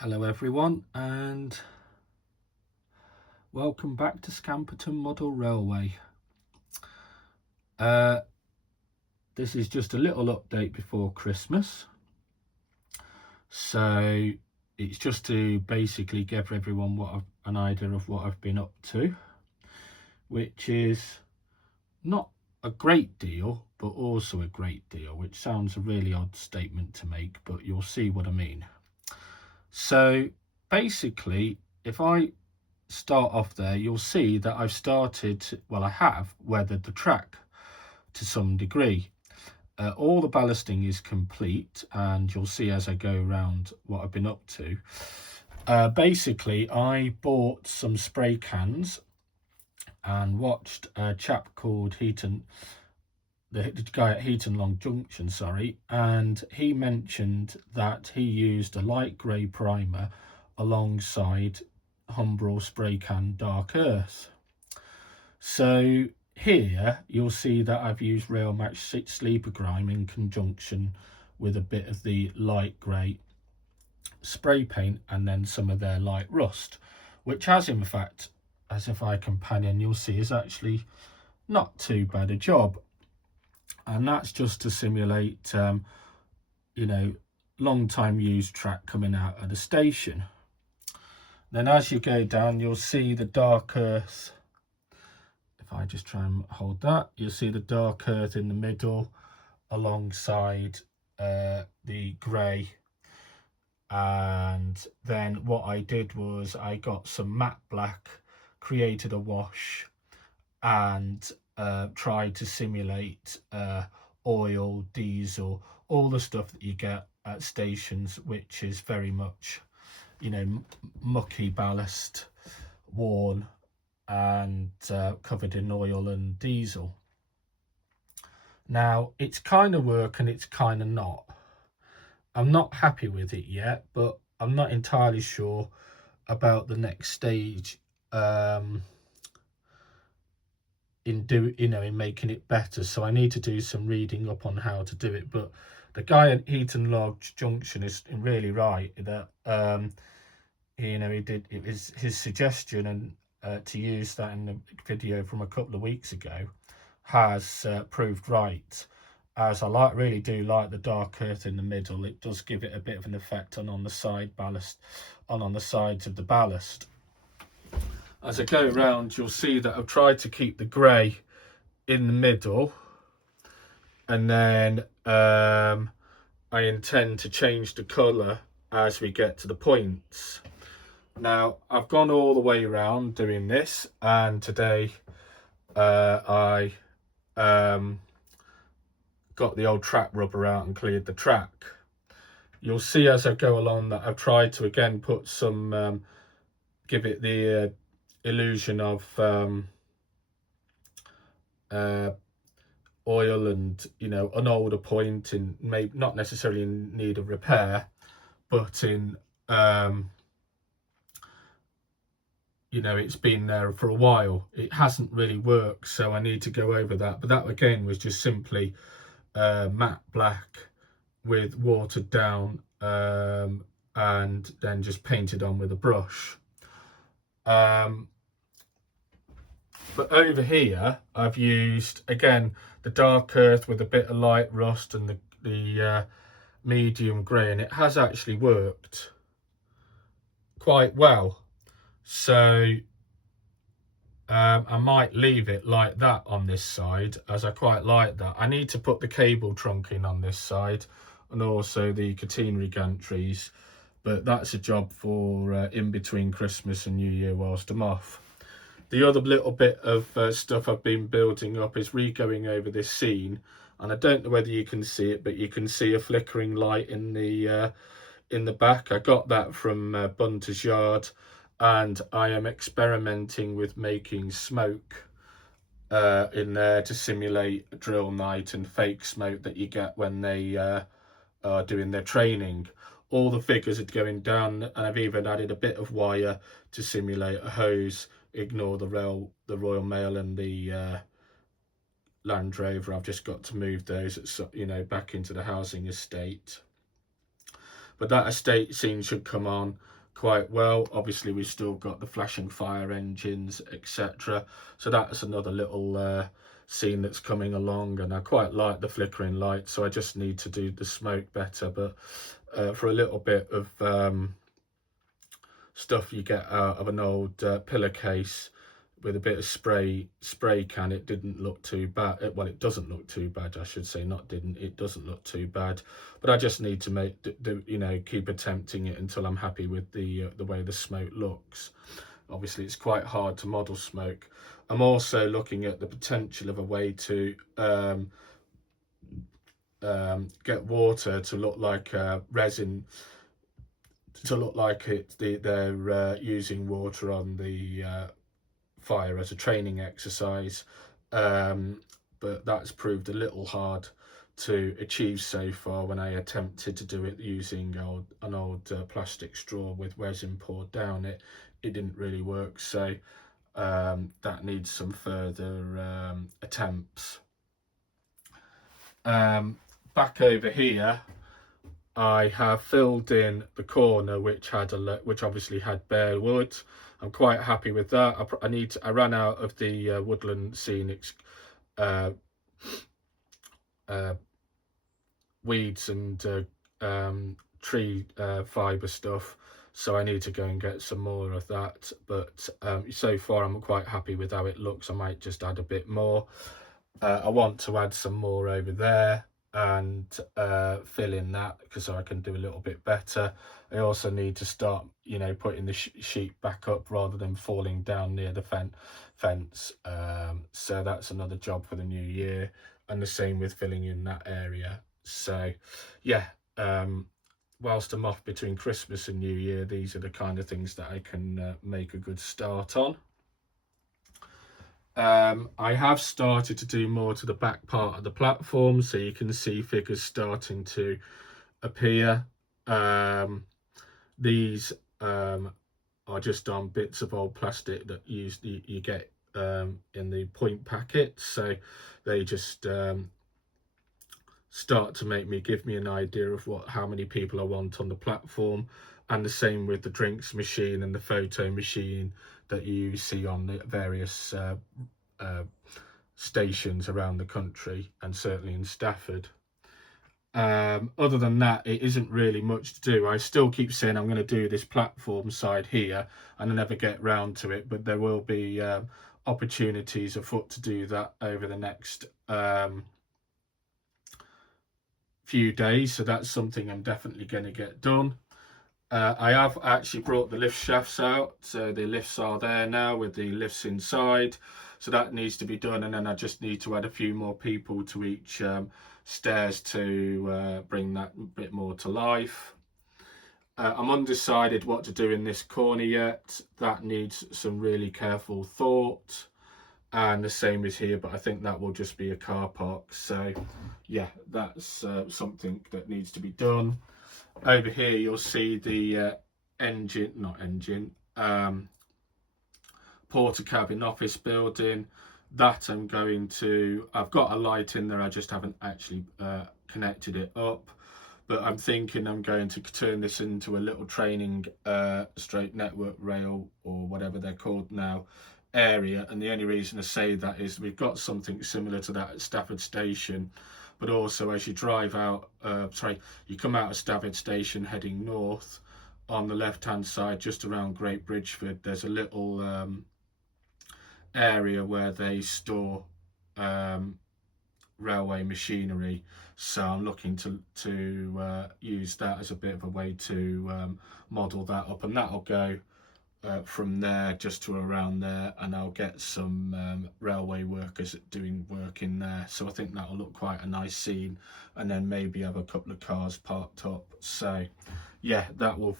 Hello everyone, and welcome back to Scamperton Model Railway. This is just a little update before Christmas, so it's just to basically give everyone an idea of what I've been up to, which is not a great deal but also a great deal, which sounds a really odd statement to make, but you'll see what I mean. So basically, if I start off there, you'll see that I have weathered the track to some degree. All the ballasting is complete, and you'll see as I go around what I've been up to. Basically, I bought some spray cans and watched a chap called the guy at Heaton Long Junction, and he mentioned that he used a light grey primer alongside Humbrol spray can Dark Earth. So here you'll see that I've used Rail Match Sleeper Grime in conjunction with a bit of the light grey spray paint and then some of their light rust, which has in fact, as if I companion, you'll see is actually not too bad a job. And that's just to simulate long time used track coming out of the station. Then as you go down, you'll see the Dark Earth. If I just try and hold that, you'll see the Dark Earth in the middle alongside the grey. And then what I did was I got some matte black, created a wash, and tried to simulate oil, diesel, all the stuff that you get at stations, which is very much, mucky ballast, worn, and covered in oil and diesel. Now, it's kind of work and it's kind of not. I'm not happy with it yet, but I'm not entirely sure about the next stage in making it better. So I need to do some reading up on how to do it. But the guy at Heaton Lodge Junction is really right that it was his suggestion, and to use that in the video from a couple of weeks ago has proved right, as I really do like the Dark Earth in the middle. It does give it a bit of an effect on the side ballast, on the sides of the ballast. As I go around, you'll see that I've tried to keep the grey in the middle, and then I intend to change the colour as we get to the points. Now, I've gone all the way around doing this, and today I got the old track rubber out and cleared the track. You'll see as I go along that I've tried to again put some, give it the illusion of oil and an older point, in maybe not necessarily in need of repair, but in it's been there for a while. It hasn't really worked, so I need to go over that. But that again was just simply matte black with watered down and then just painted on with a brush. But over here I've used again the Dark Earth with a bit of light rust and the medium grey, and it has actually worked quite well. So I might leave it like that on this side, as I quite like that. I need to put the cable trunk in on this side and also the catenary gantries, but that's a job for in between Christmas and New Year whilst I'm off. The other little bit of stuff I've been building up is re-going over this scene, and I don't know whether you can see it, but you can see a flickering light in the back. I got that from Bunter's Yard, and I am experimenting with making smoke in there to simulate a drill night and fake smoke that you get when they are doing their training. All the figures are going down, and I've even added a bit of wire to simulate a hose. Ignore the Royal Mail and the Land Rover. I've just got to move those back into the housing estate. but that estate scene should come on quite well. Obviously we've still got the flashing fire engines, etc., so that's another little scene that's coming along, and I quite like the flickering light, so I just need to do the smoke better. But for a little bit of stuff you get out of an old pillowcase with a bit of spray can, it didn't look too bad. Well, it doesn't look too bad, I should say. Not didn't, it doesn't look too bad. But I just need to make keep attempting it until I'm happy with the way the smoke looks. Obviously it's quite hard to model smoke. I'm also looking at the potential of a way to get water to look like resin, to look like they're using water on the fire as a training exercise, but that's proved a little hard to achieve so far. When I attempted to do it using an old plastic straw with resin poured down it, it didn't really work, so that needs some further attempts. Back over here I have filled in the corner which obviously had bare wood. I'm quite happy with that. I ran out of the woodland scenics weeds and tree fibre stuff, so I need to go and get some more of that. But so far I'm quite happy with how it looks. I might just add a bit more. I want to add some more over there and fill in that because I can do a little bit better. I also need to start putting the sheet back up rather than falling down near the fence, so that's another job for the new year, and the same with filling in that area. So yeah, whilst I'm off between Christmas and New Year, these are the kind of things that I can make a good start on. I have started to do more to the back part of the platform, so you can see figures starting to appear. These are just on bits of old plastic that you get in the point packets, so they just start to give me an idea of how many people I want on the platform. And the same with the drinks machine and the photo machine that you see on the various stations around the country, and certainly in Stafford. Other than that, it isn't really much to do. I still keep saying I'm going to do this platform side here, and I never get round to it, but there will be opportunities afoot to do that over the next few days, so that's something I'm definitely going to get done. I have actually brought the lift shafts out, so the lifts are there now with the lifts inside, so that needs to be done, and then I just need to add a few more people to each stairs to bring that bit more to life. I'm undecided what to do in this corner yet. That needs some really careful thought, and the same is here, but I think that will just be a car park. So yeah, that's something that needs to be done. Over here you'll see the porter cabin office building. That I've got a light in there, I just haven't actually connected it up, but I'm thinking I'm going to turn this into a little training straight network rail, or whatever they're called now, area. And the only reason I say that is we've got something similar to that at Stafford Station, but also as you drive out, you come out of Stafford Station heading north, on the left hand side just around Great Bridgeford, there's a little area where they store railway machinery, so I'm looking to use that as a bit of a way to model that up, and that'll go from there just to around there, and I'll get some railway workers doing work in there, so I think that'll look quite a nice scene, and then maybe have a couple of cars parked up. So yeah, that will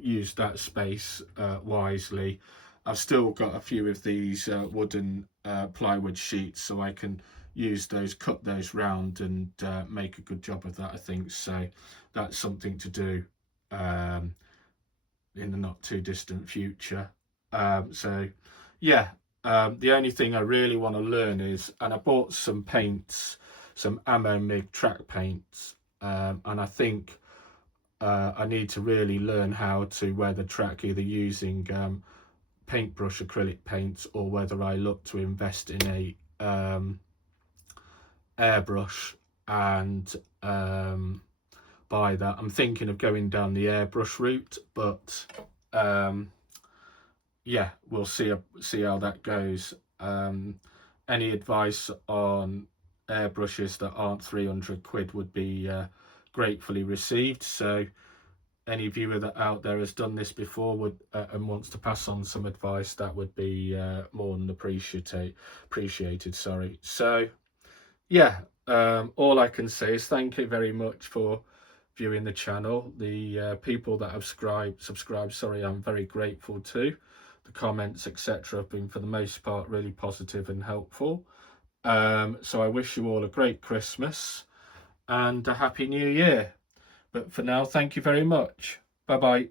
use that space wisely. I've still got a few of these wooden plywood sheets, so I can use those, cut those round, and make a good job of that, I think. So that's something to do in the not too distant future. So yeah, the only thing I really want to learn is, and I bought some paints, some Ammo MIG track paints, and I think I need to really learn how to weather track, either using paintbrush acrylic paints, or whether I look to invest in a airbrush and buy that. I'm thinking of going down the airbrush route, but yeah, we'll see how that goes. Any advice on airbrushes that aren't 300 quid would be gratefully received. So any viewer that out there has done this before would and wants to pass on some advice, that would be more than appreciated. Sorry. So yeah, all I can say is thank you very much for viewing the channel. The people that have subscribed, sorry, I'm very grateful to. The comments, etc., have been for the most part really positive and helpful. So I wish you all a great Christmas and a happy new year. But for now, thank you very much. Bye bye.